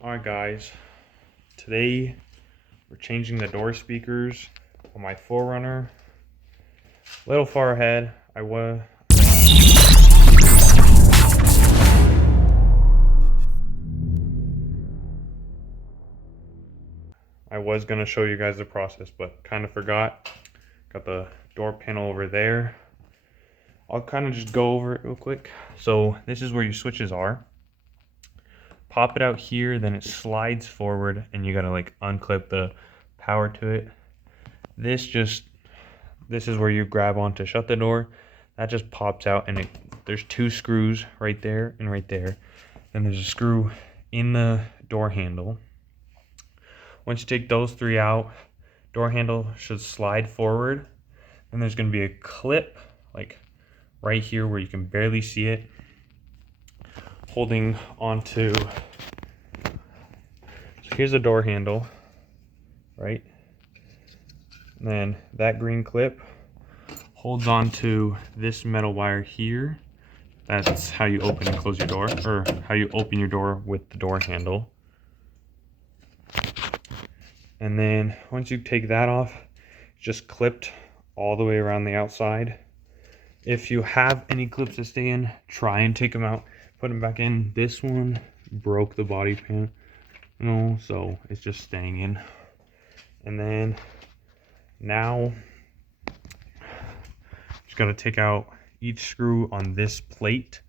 Alright guys, today we're changing the door speakers on my 4runner. A little far ahead. I was gonna show you guys the process, but kind of forgot. Got the door panel over there. I'll kind of just go over it real quick. So this is where your switches are. Pop it out here, then it slides forward and you gotta like unclip the power to it. This is where you grab on to shut the door. That just pops out and there's two screws right there and right there. Then there's a screw in the door handle. Once you take those three out, door handle should slide forward. And there's gonna be a clip like right here where you can barely see it, holding onto. So here's the door handle, right? And then that green clip holds onto this metal wire here. That's how you open and close your door, or how you open your door with the door handle. And then once you take that off, it's just clipped all the way around the outside. If you have any clips that stay in, try and take them out, put them back in. This one broke the body panel, so it's just staying in. And then now just gotta take out each screw on this plate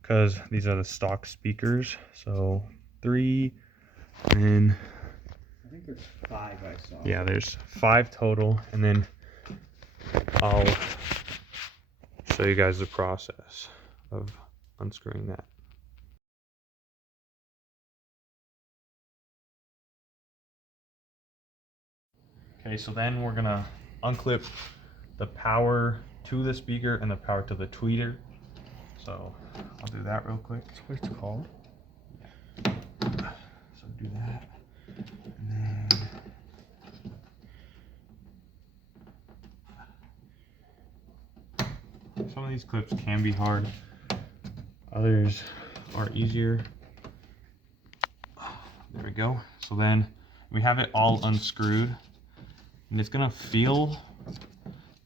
because these are the stock speakers. So 3, and I think there's 5 I saw. yeah, there's 5 total, and then I'll show you guys the process of unscrewing that. Okay, so then we're gonna unclip the power to the speaker and the power to the tweeter. So I'll do that real quick. That's what it's called. Yeah. So do that. And then some of these clips can be hard. Others are easier. There we go. So then we have it all unscrewed. And it's gonna feel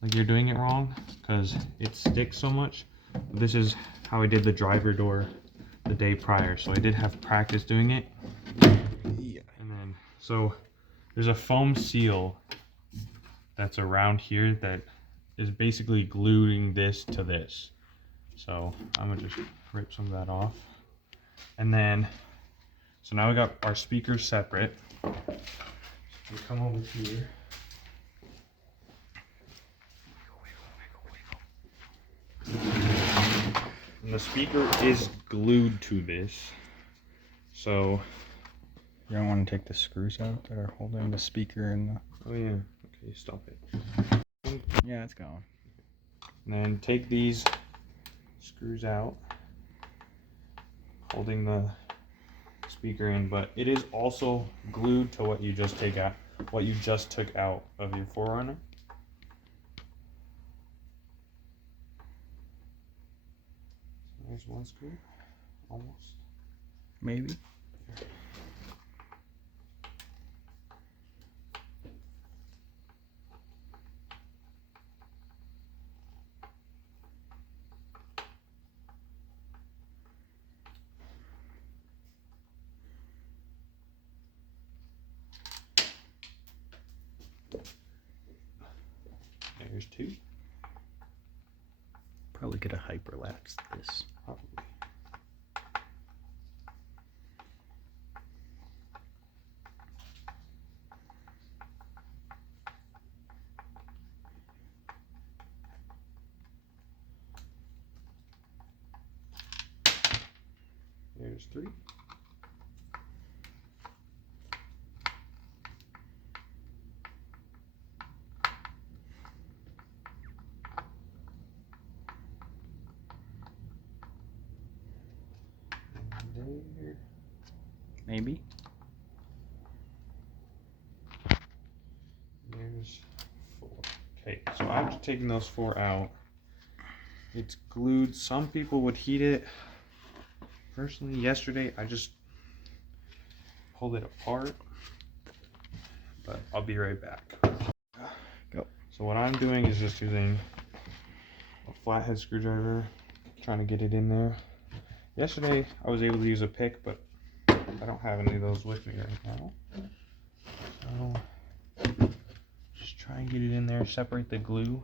like you're doing it wrong because it sticks so much. This is how I did the driver door the day prior, so I did have practice doing it. Yeah. And then so there's a foam seal that's around here that is basically gluing this to this. So I'm gonna just rip some of that off. And then so now we got our speakers separate. We come over here. And the speaker is glued to this. So You don't want to take the screws out that are holding the speaker and the... oh yeah, okay, stop it. Yeah, it's gone. And then take these screws out, holding the speaker in, but it is also glued to what you just took out of your 4runner. There's one screw, almost. Maybe. There's 2. Probably could have hyperlapsed this. Probably. There's 3. There. Maybe. There's 4. Okay, so after taking those 4 out, it's glued. Some people would heat it. Personally, yesterday I just pull it apart, but I'll be right back. Go. So what I'm doing is just using a flathead screwdriver, trying to get it in there. Yesterday I was able to use a pick, but I don't have any of those with me right now. So just try and get it in there, separate the glue.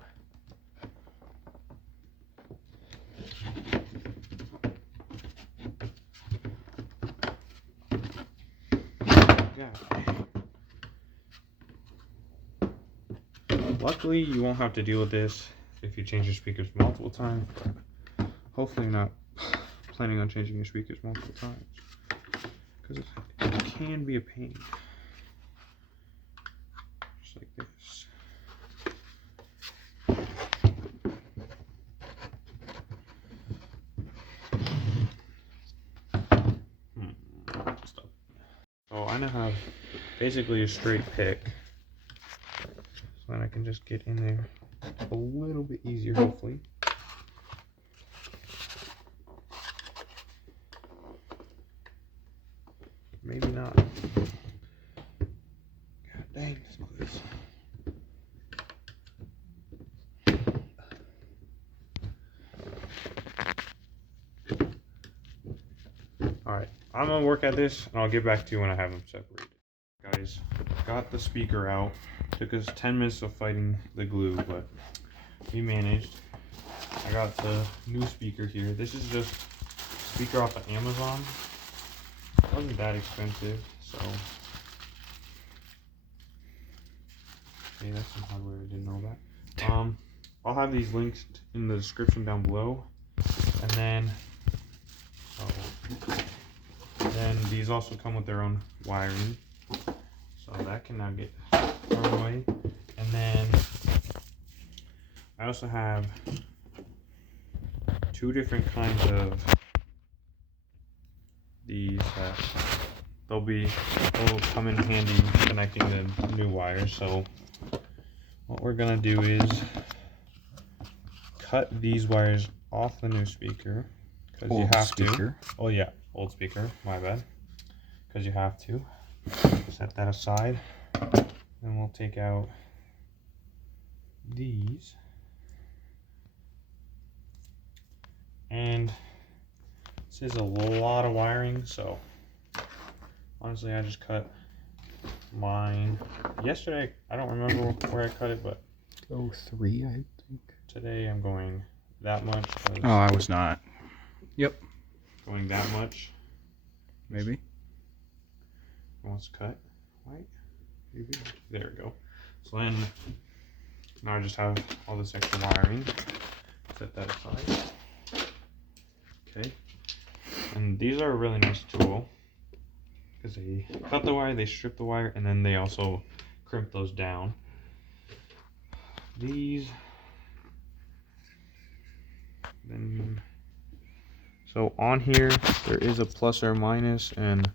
Yeah. Luckily, you won't have to deal with this if you change your speakers multiple times, but hopefully you're not planning on changing your speakers multiple times, because it can be a pain. Just like this. Stop. So I now have basically a straight pick, so then I can just get in there a little bit easier, hopefully. Maybe not. God dang, this is Alright, I'm gonna work at this and I'll get back to you when I have them separated. Guys, got the speaker out. Took us 10 minutes of fighting the glue, but we managed. I got the new speaker here. This is just a speaker off of Amazon. It wasn't that expensive, so. Okay, that's some hardware, I didn't know that. I'll have these links in the description down below. And then, then these also come with their own wiring. So that can now get thrown away. And then I also have two different kinds of these they'll come in handy connecting the new wires. So what we're gonna do is cut these wires off the new speaker, because you have to. Oh yeah, old speaker, my bad. Because you have to. Set that aside. Then we'll take out these. And this is a lot of wiring, so honestly I just cut mine yesterday. I don't remember where I cut it, but 3, I think. Today I'm going that much. Oh, I was not. Yep. Going that much. Maybe. Wants to cut. Right? Maybe. There we go. So then now I just have all this extra wiring. Set that aside. Okay. And these are a really nice tool, because they cut the wire, they strip the wire, and then they also crimp those down. These, then, so on here there is a plus or minus, and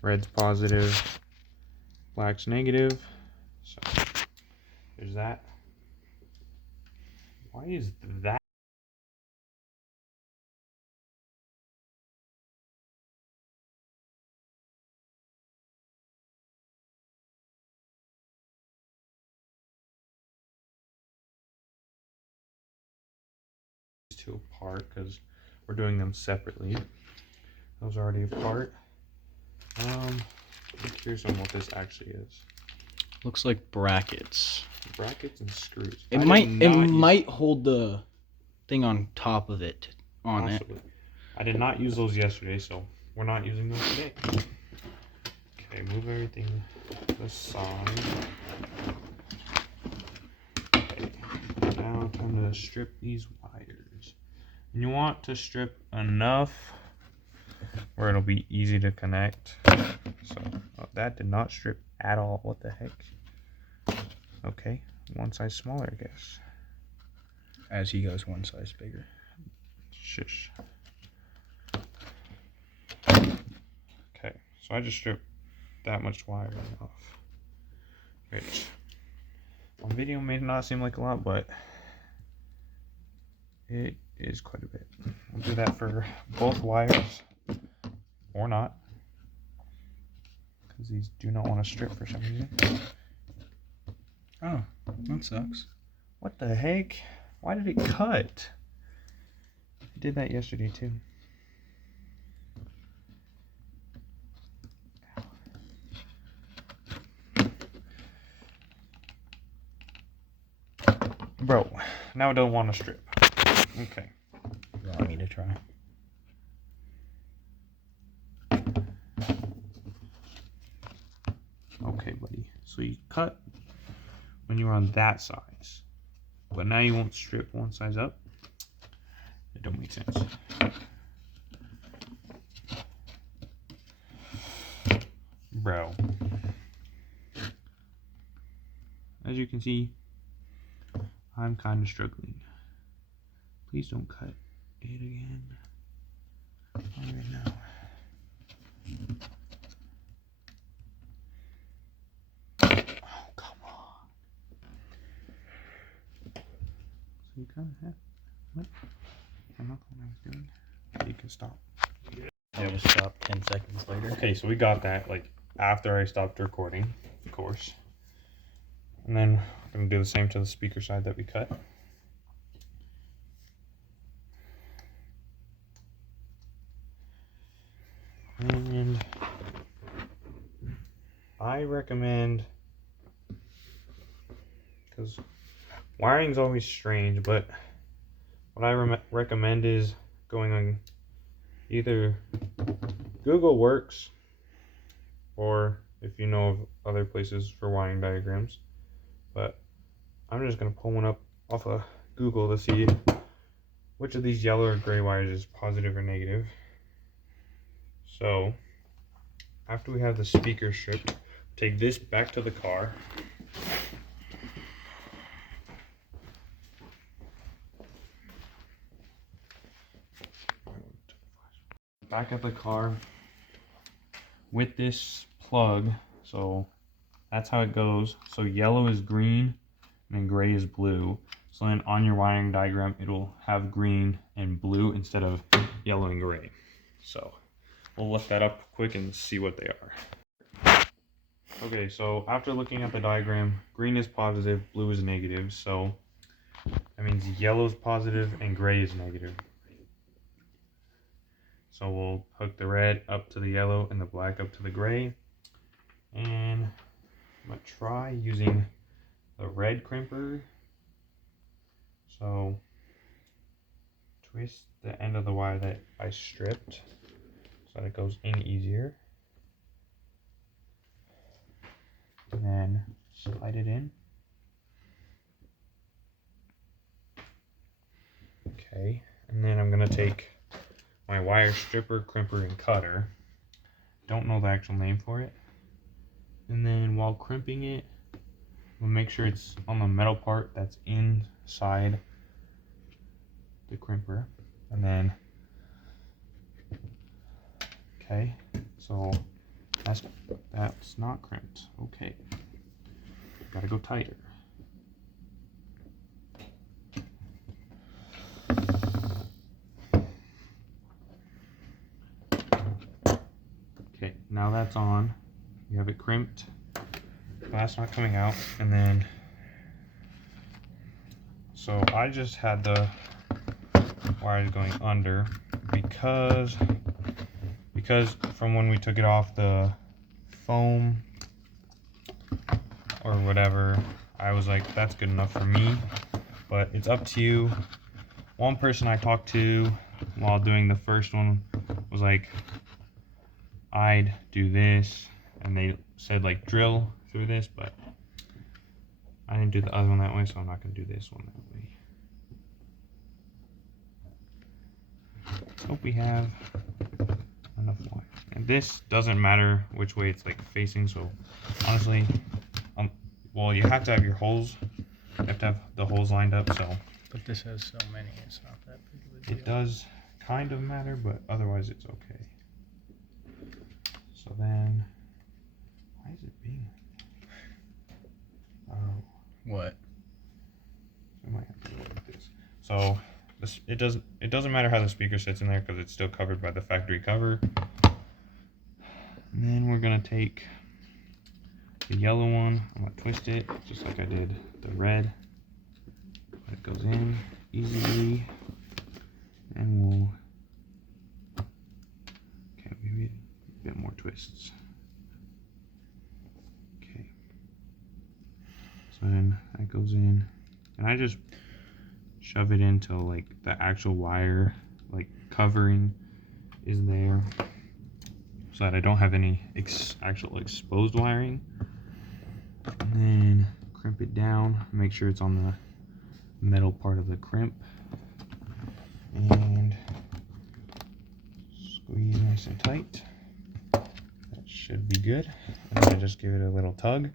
red's positive, black's negative. So there's that. Why is that two apart? Because we're doing them separately. Those are already apart. I'm curious on what this actually is. Looks like brackets. Brackets and screws. It might hold the thing on top of it on Possibly. it. I did not use those yesterday, so we're not using those today. Okay, move everything to the side. Okay, now time to strip these wires. And you want to strip enough where it'll be easy to connect. So that did not strip at all. What the heck? Okay, one size smaller, I guess. As he goes one size bigger. Shush. Okay, so I just stripped that much wiring off. Which on video may not seem like a lot, but it is quite a bit. We'll do that for both wires, or not. because these do not want to strip for some reason. Oh, that sucks. What the heck? Why did it cut? I did that yesterday too. Bro, now it don't want to strip. Okay. You want me to try? Okay, buddy. So you cut when you're on that size, but now you won't strip one size up. It don't make sense. Bro. As you can see, I'm kind of struggling. Please don't cut it again. Right now. Oh, come on. So you kind of have. What? I'm not what I was doing. You can stop. I just stopped 10 seconds later. Okay, so we got that like after I stopped recording, of course. And then I'm gonna do the same to the speaker side that we cut. And I recommend, because wiring's always strange, but what I recommend is going on either Google Works, or if you know of other places for wiring diagrams. But I'm just going to pull one up off of Google to see which of these yellow or gray wires is positive or negative. So after we have the speaker stripped, take this back to the car. Back at the car with this plug. So that's how it goes. So yellow is green and then gray is blue. So then on your wiring diagram, it'll have green and blue instead of yellow and gray. So we'll look that up quick and see what they are. Okay, so after looking at the diagram, green is positive, blue is negative. So that means yellow is positive and gray is negative. So we'll hook the red up to the yellow and the black up to the gray. And I'm going to try using the red crimper. So twist the end of the wire that I stripped so that it goes in easier. And then slide it in. Okay, and then I'm going to take my wire stripper, crimper, and cutter. Don't know the actual name for it. And then while crimping it, we'll make sure it's on the metal part that's inside the crimper. And then, okay, so that's not crimped. Okay, gotta go tighter. Okay, now that's on. You have it crimped. That's not coming out. And then, so I just had the wires going under because from when we took it off the foam or whatever, I was like, that's good enough for me. But it's up to you. One person I talked to while doing the first one was like, I'd do this, and they said like drill through this, but I didn't do the other one that way, so I'm not going to do this one that way. Let's hope we have enough wire. And this doesn't matter which way it's like facing, so honestly, well, you have to have your holes, you have to have the holes lined up, so. But this has so many, it's not that big of a deal. It does kind of matter, but otherwise it's okay. So then, why is it being? Oh. What? I might have to look at this. So this, it doesn't matter how the speaker sits in there because it's still covered by the factory cover. And then we're gonna take the yellow one, I'm gonna twist it just like I did the red. It goes in easily, and we'll, okay, maybe a bit more twists. Okay, so then that goes in, and I just shove it into like the actual wire, like covering is there, so that I don't have any actual exposed wiring. And then crimp it down, make sure it's on the metal part of the crimp, and squeeze nice and tight. That should be good. And then just give it a little tug.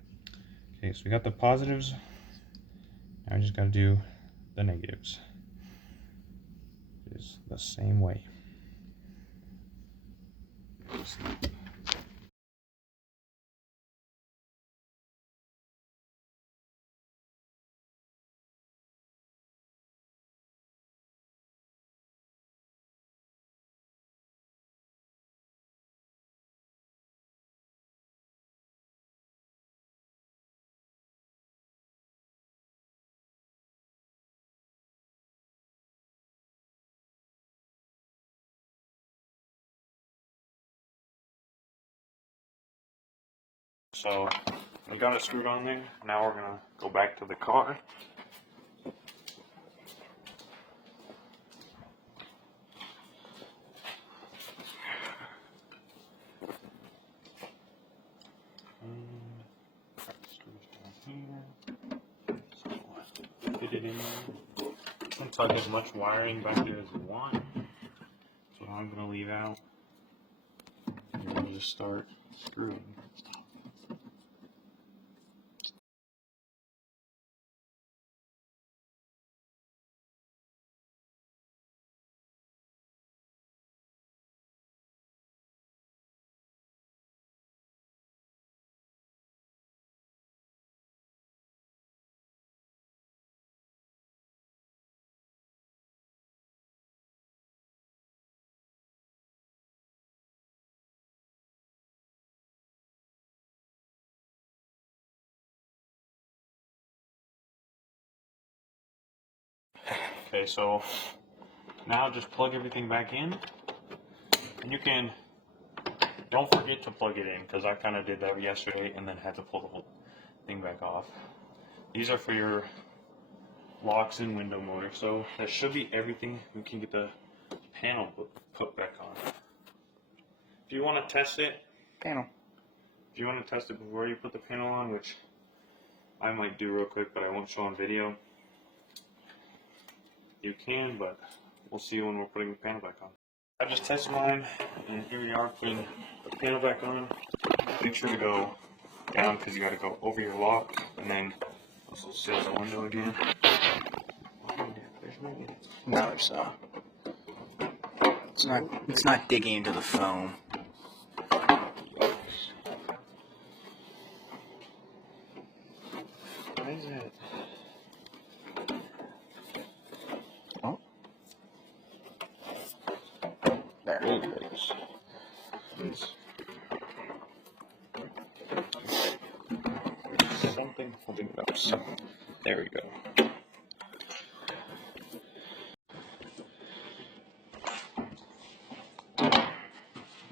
Okay, so we got the positives. Now I just got to do the negatives. It's the same way. So we got it screwed on there. Now we're gonna go back to the car. Fit it in there. You can plug as much wiring back there as you want. That's what I'm gonna leave out. And we'll just start screwing. Okay, so now just plug everything back in, and you can, don't forget to plug it in, because I kind of did that yesterday and then had to pull the whole thing back off. These are for your locks and window motor, so that should be everything. We can get the panel put back on. If you want to test it, if you want to test it before you put the panel on, which I might do real quick, but I won't show on video, you can, but we'll see when we're putting the panel back on. I just tested mine, and here we are putting the panel back on. Make sure to go down, because you got to go over your lock, and then also seal the window again. No, it's not digging into the foam. Why is that? Oh. There. Oh, nice. Something holding it up. So, there we go.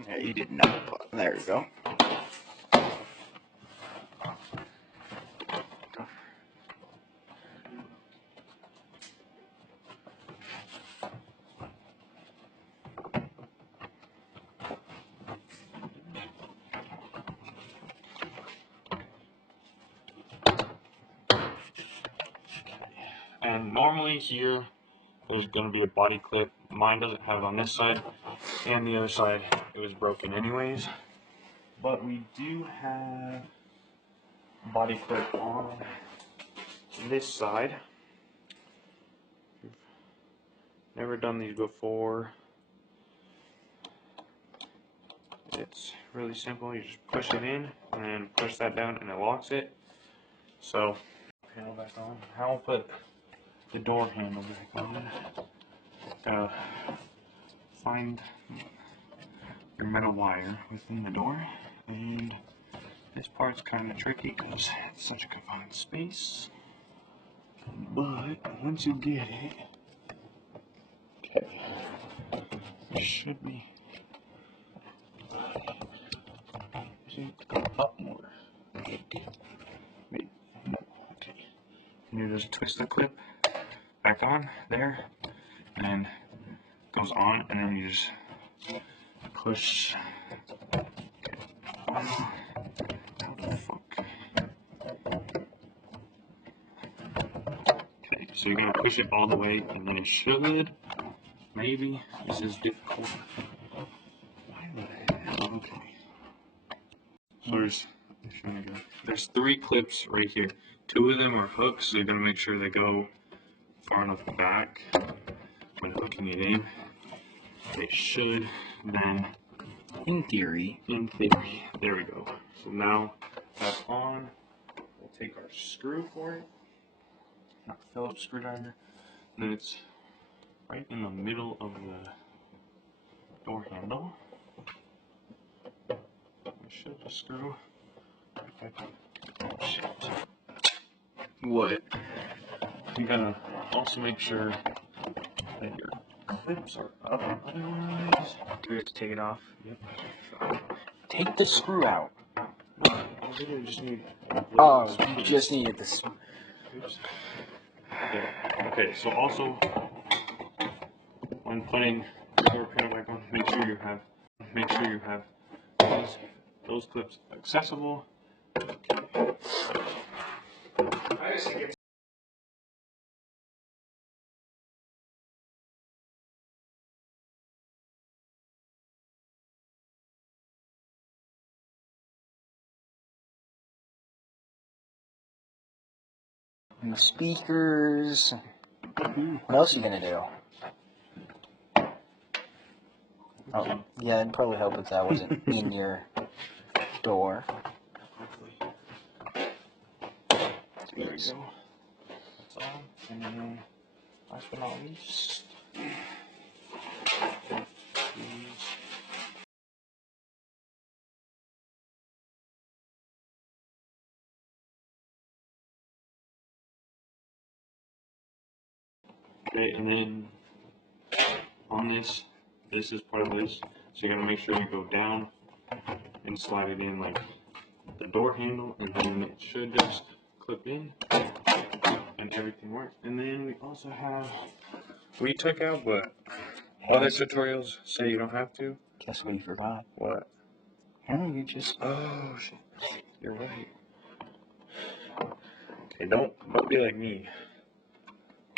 Yeah, you did not. There you go. And normally here, there's going to be a body clip. Mine doesn't have it on this side, and the other side, it was broken anyways. But we do have a body clip on this side. We've never done these before. It's really simple. You just push it in and then push that down and it locks it. So, panel back on. Now I'll put the door handle back on. Find your metal wire within the door, and this This part's kind of tricky because it's such a confined space. But once you get it, okay, it should be. Should go up more. Wait, okay. And you just twist the clip back on there, and it goes on, and then you just push. How the fuck? Okay, so you're gonna push it all the way, and then it should. Maybe this is difficult. Why the hell? Okay. So there's 3 clips right here. 2 of them are hooks, so you're gonna make sure they go far enough back when hooking it in. They should then, in theory, there we go. So now that's on. We'll take our screw for it, not Phillips screwdriver, and then it's right in the middle of the door handle. We should just screw. Oh shit. What? You gotta also make sure that your clips are up. Otherwise, do we have to take it off? Yep. Take the screw out. I really just need. Oh, you just needed this. Oops. Okay, so also when putting the door panel back on, make sure you have those clips accessible. And the speakers. What else are you gonna do? Oh, yeah, it'd probably help if that wasn't in your door. There we go. That's all. And then, last but not least, okay, and then on this is part of this. So you're gonna make sure you go down and slide it in like the door handle, and then it should just clip in and everything works. And then we also have, we took out, but other tutorials say you don't have to. Guess what you forgot? What? No, you just. Oh shit, you're right. Okay, don't be like me.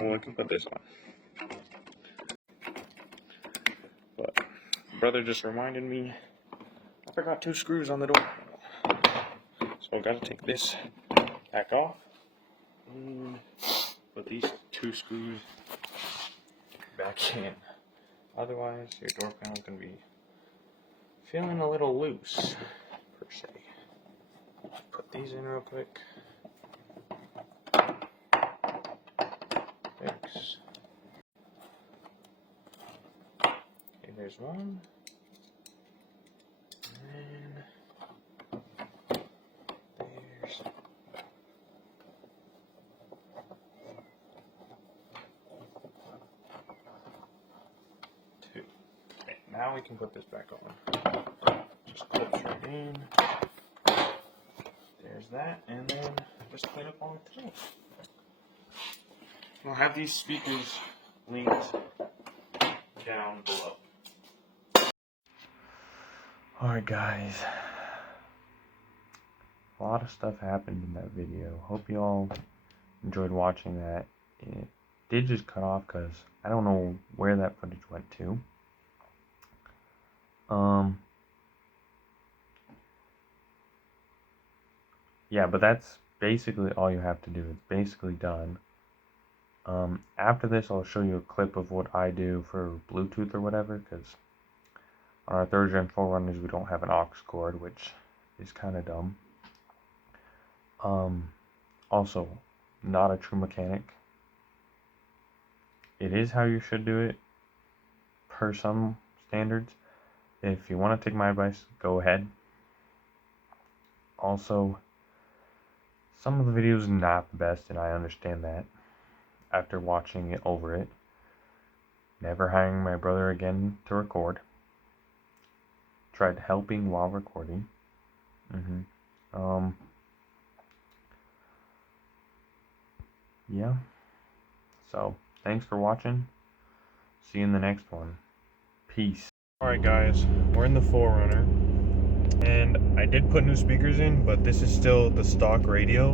Well, I can put this on. But brother just reminded me I forgot 2 screws on the door. So I gotta take this back off and put these 2 screws back in. Otherwise, your door panel's gonna be feeling a little loose, per se. Put these in real quick. Fix. Okay, there's one. And there's 2. Okay, now we can put this back on. Just clips right in. There's that, and then just clean up all the tape. We'll have these speakers linked down below. Alright guys, a lot of stuff happened in that video. Hope you all enjoyed watching that. It did just cut off because I don't know where that footage went to. Yeah, but that's basically all you have to do. It's basically done. After this, I'll show you a clip of what I do for Bluetooth or whatever, because on our 3rd gen 4runners we don't have an aux cord, which is kind of dumb. Also, not a true mechanic. It is how you should do it, per some standards. If you want to take my advice, go ahead. Also, some of the videos are not the best, and I understand that after watching it over it. Never hiring my brother again to record. Tried helping while recording. Yeah. So, thanks for watching. See you in the next one. Peace. Alright guys, we're in the 4runner. And I did put new speakers in, but this is still the stock radio.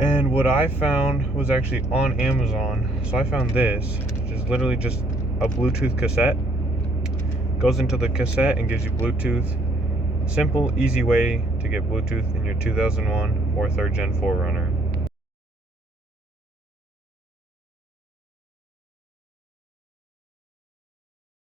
And what I found was actually on Amazon. So I found this, which is literally just a Bluetooth cassette. Goes into the cassette and gives you Bluetooth. Simple, easy way to get Bluetooth in your 2001 or 3rd Gen 4runner.